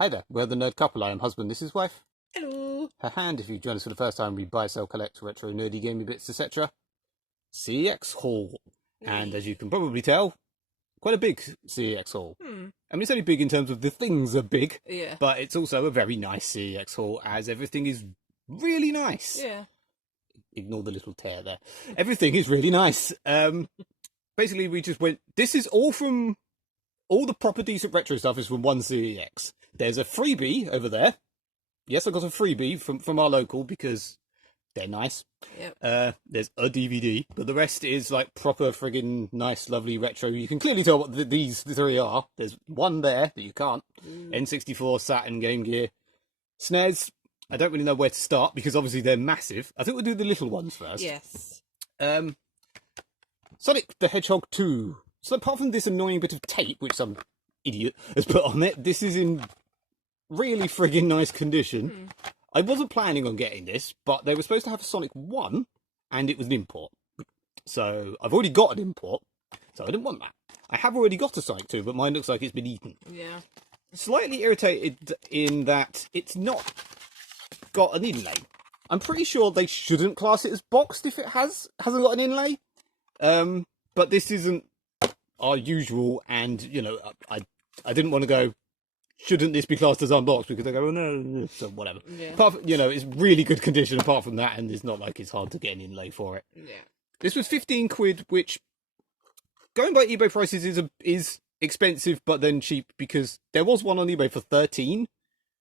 Hi there, we're the nerd couple. I am husband, this is wife. Hello. Her hand, if you join us for the first time, we buy, sell, collect, retro, nerdy, gaming bits, etc. CeX haul. And as you can probably tell, quite a big CeX haul. I mean, it's only big in terms of the things are big, Yeah. but it's also a very nice CeX haul, as everything is really nice. Yeah. Ignore the little tear there. Everything is really nice. Basically, we just went, this is all from, all the proper decent retro stuff is from one CeX. There's a freebie over there. Yes, I got a freebie from our local because they're nice. Yep. There's a DVD, but the rest is like proper friggin' nice, lovely retro. You can clearly tell what these three are. There's one there that you can't. N64, Saturn, Game Gear, SNES. I don't really know where to start because obviously they're massive. I think we'll do the little ones first. Yes. Sonic the Hedgehog 2. So apart from this annoying bit of tape, which some idiot has put on it, this is in really friggin' nice condition. I wasn't planning on getting this, but they were supposed to have a Sonic 1, and it was an import. So I've already got an import, so I didn't want that. I have already got a Sonic 2, but mine looks like it's been eaten. Yeah. Slightly irritated in that it's not got an inlay. I'm pretty sure they shouldn't class it as boxed if it hasn't got an inlay. But this isn't our usual, and you know, I didn't want to go, shouldn't this be classed as unboxed, because they go, oh no, so whatever. Yeah. Apart from, you know, it's really good condition apart from that, and it's not like it's hard to get an inlay for it. Yeah. This was 15 quid, which going by eBay prices is expensive but then cheap, because there was one on eBay for 13,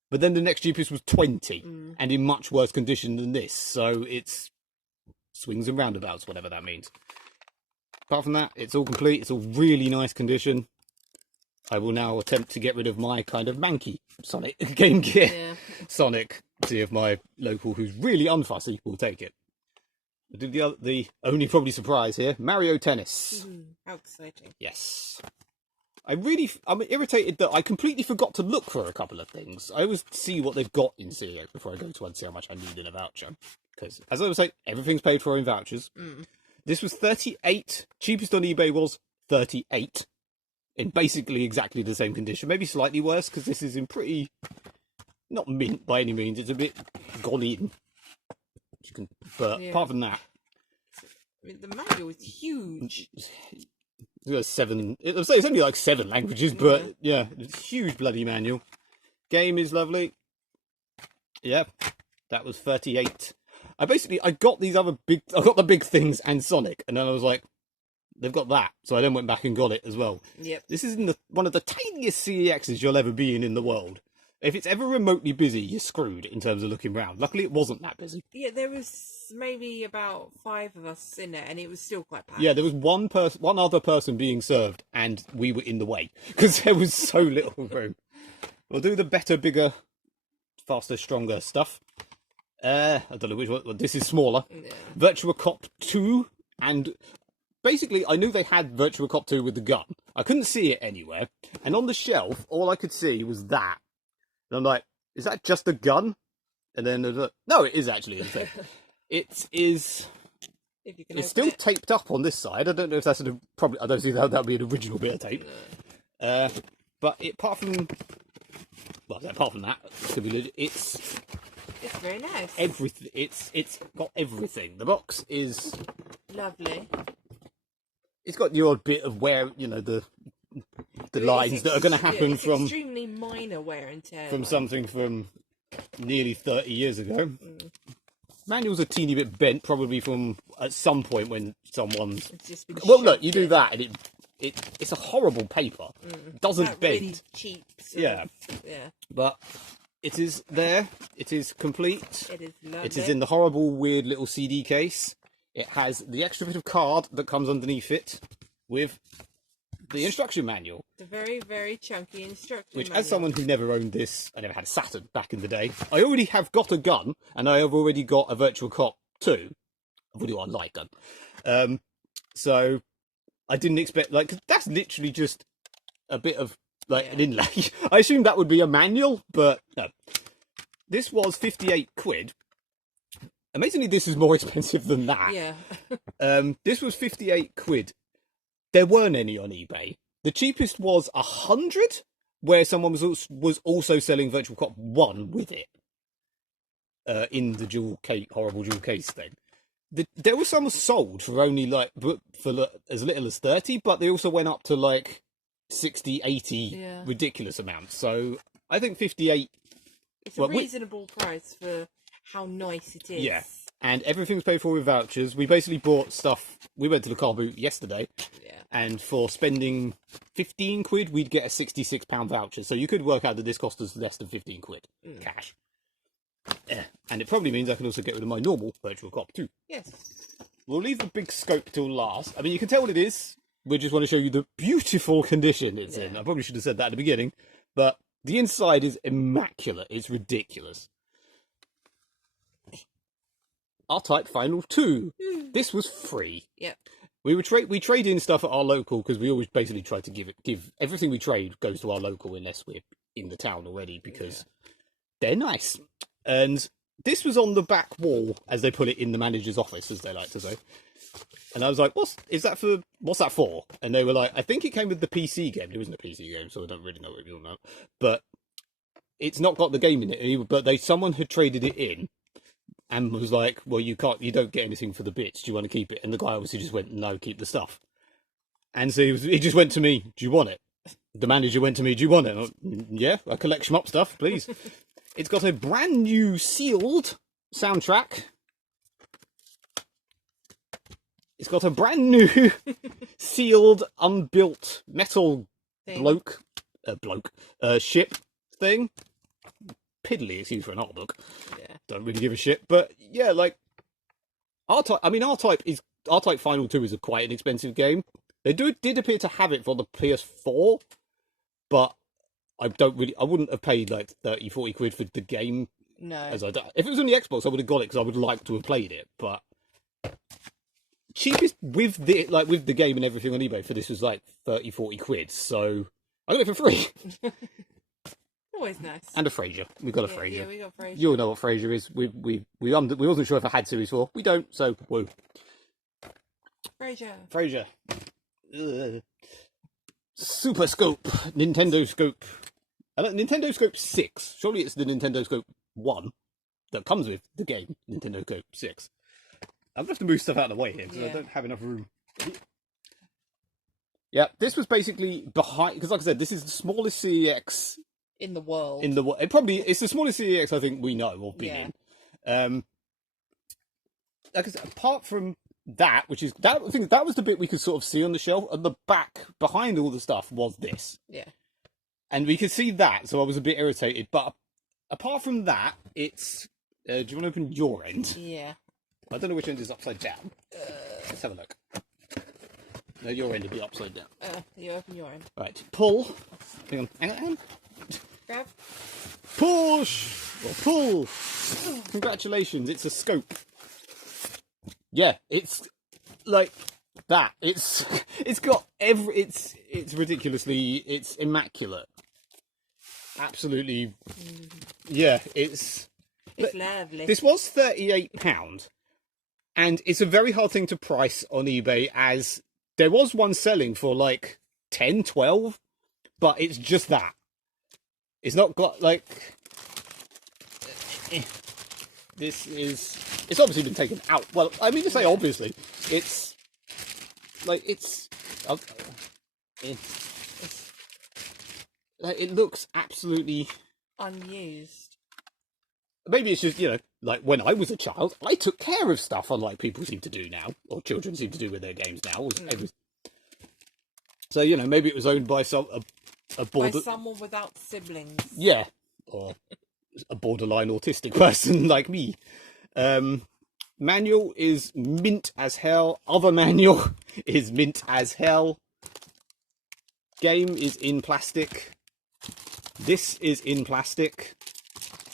but then the next cheapest was 20 and in much worse condition than this, so it's swings and roundabouts, whatever that means. Apart from that, it's all complete. It's all really nice condition. I will now attempt to get rid of my kind of manky Sonic Game Gear Sonic. See if my local, who's really unfussy, will take it. I did the only probably surprise here, Mario Tennis. How exciting. Yes. I'm irritated that I completely forgot to look for a couple of things. I always see what they've got in CeX before I go to one, see how much I need in a voucher. Because, as I was saying, everything's paid for in vouchers. This was 38. Cheapest on eBay was 38. In basically exactly the same condition. Maybe slightly worse, because this is in pretty... not mint by any means. It's a bit gone in. But apart from that... I mean, the manual is huge. It's 7... I'd say it's only like 7 languages, but yeah, it's a huge bloody manual. Game is lovely. Yeah, that was 38. I got these other big... I got the big things and Sonic, and then I was like, they've got that, so I then went back and got it as well. Yep. This is one of the tiniest CEXs you'll ever be in the world. If it's ever remotely busy, you're screwed in terms of looking around. Luckily, it wasn't that busy. Yeah, there was maybe about 5 of us in there, and it was still quite packed. Yeah, there was one other person being served, and we were in the way because there was so little room. We'll do the better, bigger, faster, stronger stuff. I don't know which one. Well, this is smaller. Yeah. Virtua Cop 2, and basically, I knew they had Virtua Cop 2 with the gun. I couldn't see it anywhere, and on the shelf, all I could see was that. And I'm like, is that just a gun? And then, no, it is actually a thing. It is... It's still taped up on this side. I don't know if that's probably... I don't see that would be an original bit of tape. But apart from that, it's very nice. Everything. It's got everything. The box is lovely. It's got the odd bit of wear, you know, the lines that are going to happen from extremely minor wear and tear from something from nearly 30 years ago. Manual's a teeny bit bent, probably from at some point when someone's just been look, you do that, and it's a horrible paper. It doesn't bend. Really cheap. Yeah, but it is there. It is complete. It is lovely. It is in the horrible, weird little CD case. It has the extra bit of card that comes underneath it with the instruction manual. The very, very chunky instruction manual. Which, as someone who never owned this, I never had a Saturn back in the day, I already have got a gun, and I have already got a Virtua Cop 2. I've already got a light gun. So I didn't expect, like, that's literally just a bit of, like, an inlay. I assumed that would be a manual, but no. This was 58 quid. Amazingly, this is more expensive than that. Yeah. This was 58 quid. There weren't any on eBay. The cheapest was 100, where someone was also selling Virtual Cop 1 with it in the horrible jewel case thing. There were some sold for only like for as little as 30, but they also went up to like 60, 80 ridiculous amounts. So I think 58. It's a reasonable price for how nice it is. Yeah, and everything's paid for with vouchers. We basically bought stuff. We went to the car boot yesterday, and for spending 15 quid, we'd get a £66 voucher. So you could work out that this cost us less than 15 quid cash. Yeah, and it probably means I can also get rid of my normal Virtual Cop too. Yes. We'll leave the big scope till last. I mean, you can tell what it is. We just want to show you the beautiful condition it's in. I probably should have said that at the beginning, but the inside is immaculate. It's ridiculous. R-Type Final 2. This was free. Yep. We trade in stuff at our local because we always basically try to give everything we trade goes to our local unless we're in the town already because they're nice. And this was on the back wall, as they put it in the manager's office, as they like to say. And I was like, what's that for? And they were like, I think it came with the PC game. It wasn't a PC game, so I don't really know what you'll know. But it's not got the game in it. But someone had traded it in and was like, well, you don't get anything for the bits. Do you want to keep it? And the guy obviously just went, no, keep the stuff. And so he just went to me, do you want it? The manager went to me, do you want it? Went, yeah, I collect shmup stuff, please. It's got a brand new sealed soundtrack. It's got a brand new sealed, unbuilt metal ship thing. Piddly, excuse for an art book. Yeah. Don't really give a shit. But yeah, like R-Type. I mean, R-Type Final 2 is quite an expensive game. They did appear to have it for the PS4, but I wouldn't have paid like 30, 40 quid for the game. No. If it was on the Xbox, I would have got it because I would like to have played it. But cheapest with the game and everything on eBay for this was like 30, 40 quid. So I got it for free. Always nice. And a Frasier. We got a Frasier. Yeah, we got Frasier. You'll know what Frasier is. We wasn't sure if I had Series 4. We don't, so woo. Frasier. Ugh. Super Scope. Nintendo Scope. Nintendo Scope 6. Surely it's the Nintendo Scope 1 that comes with the game, Nintendo Scope 6. I'm going to have to move stuff out of the way here because I don't have enough room. Yeah, this was basically behind... Because like I said, this is the smallest CEX... in the world. It's the smallest CEX I think we know or been in. Like I said, apart from that, which is... I think that was the bit we could sort of see on the shelf. At the back, behind all the stuff, was this. Yeah. And we could see that, so I was a bit irritated. But apart from that, it's... do you want to open your end? Yeah. I don't know which end is upside down. Let's have a look. No, your end will be upside down. You open your end. Right, pull. Hang on. Grab. Push! Or pull! Congratulations, it's a scope. Yeah, it's like that. It's got it's ridiculously, it's immaculate. Absolutely. Yeah, it's lovely. This was £38. And it's a very hard thing to price on eBay, as there was one selling for like 10, 12, but it's just that. It's not got like... It's obviously been taken out. Well, I mean to say obviously. It's... Like, it's... Like, it looks absolutely... unused. Maybe it's just, like when I was a child, I took care of stuff, unlike people seem to do now, or children seem to do with their games now. So, maybe it was owned by by someone without siblings. Yeah, or a borderline autistic person like me. Manual is mint as hell. Other manual is mint as hell. Game is in plastic. This is in plastic.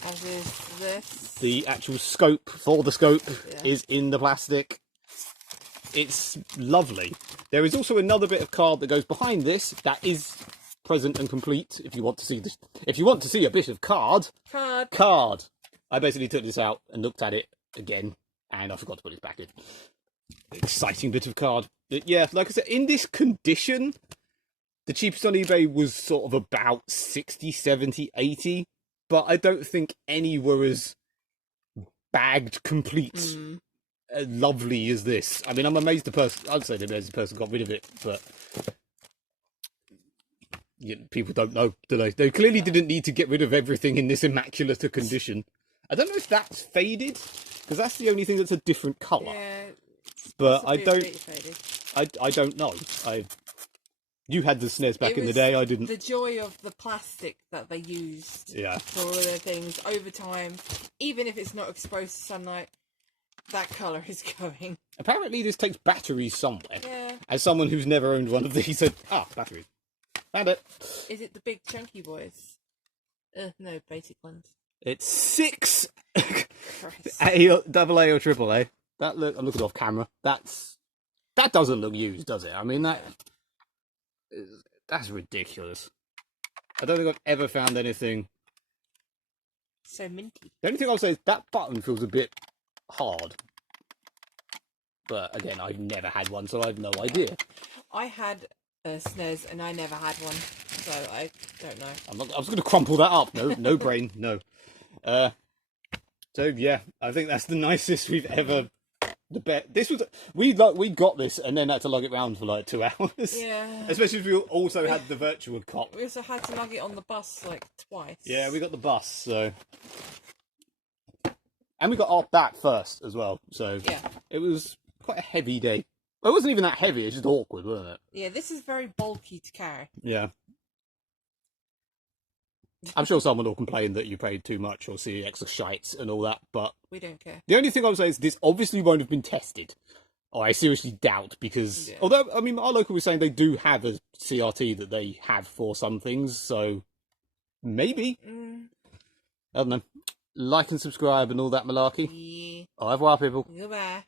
As is this. The actual scope for the scope is in the plastic. It's lovely. There is also another bit of card that goes behind this that is present and complete. If you want to see this, if you want to see a bit of card. I basically took this out and looked at it again, and I forgot to put it back in. Exciting bit of card. But yeah, like I said, in this condition, The cheapest on eBay was sort of about 60, 70, 80, but I don't think any were as bagged, complete, lovely as this. I mean, I'm amazed I'd say the person got rid of it, but people don't know, do they? They clearly didn't need to get rid of everything in this immaculate a condition. I don't know if that's faded, because that's the only thing that's a different colour. Yeah, but I don't know. You had the SNES back in the day. I didn't. The joy of the plastic that they used for all of their things over time, even if it's not exposed to sunlight, that colour is going. Apparently, this takes batteries somewhere. Yeah. As someone who's never owned one of these, said, batteries. Found it. Is it the big chunky boys? No, basic ones. It's CeX AA or triple A. I'm looking off camera. That doesn't look used, does it? I mean that's ridiculous. I don't think I've ever found anything so minty. The only thing I'll say is that button feels a bit hard. But again, I've never had one, so I have no idea. I had a SNES and I never had one, so I don't know. I was going to crumple that up. No brain, no. So yeah, I think that's the nicest we've ever. This was we got this and then had to lug it round for like 2 hours. Yeah. Especially if we also had the virtual cop. We also had to lug it on the bus like twice. Yeah, we got the bus, so. And we got off that first as well, so yeah, it was quite a heavy day. Well, it wasn't even that heavy; it's just awkward, wasn't it? Yeah, this is very bulky to carry. Yeah. I'm sure someone will complain that you paid too much or CeX shites and all that, but we don't care. The only thing I would say is this obviously won't have been tested. Or I seriously doubt, because although I mean our local was saying they do have a CRT that they have for some things, so maybe. I don't know. Like and subscribe and all that malarkey. Yeah. Au revoir, people. Goodbye.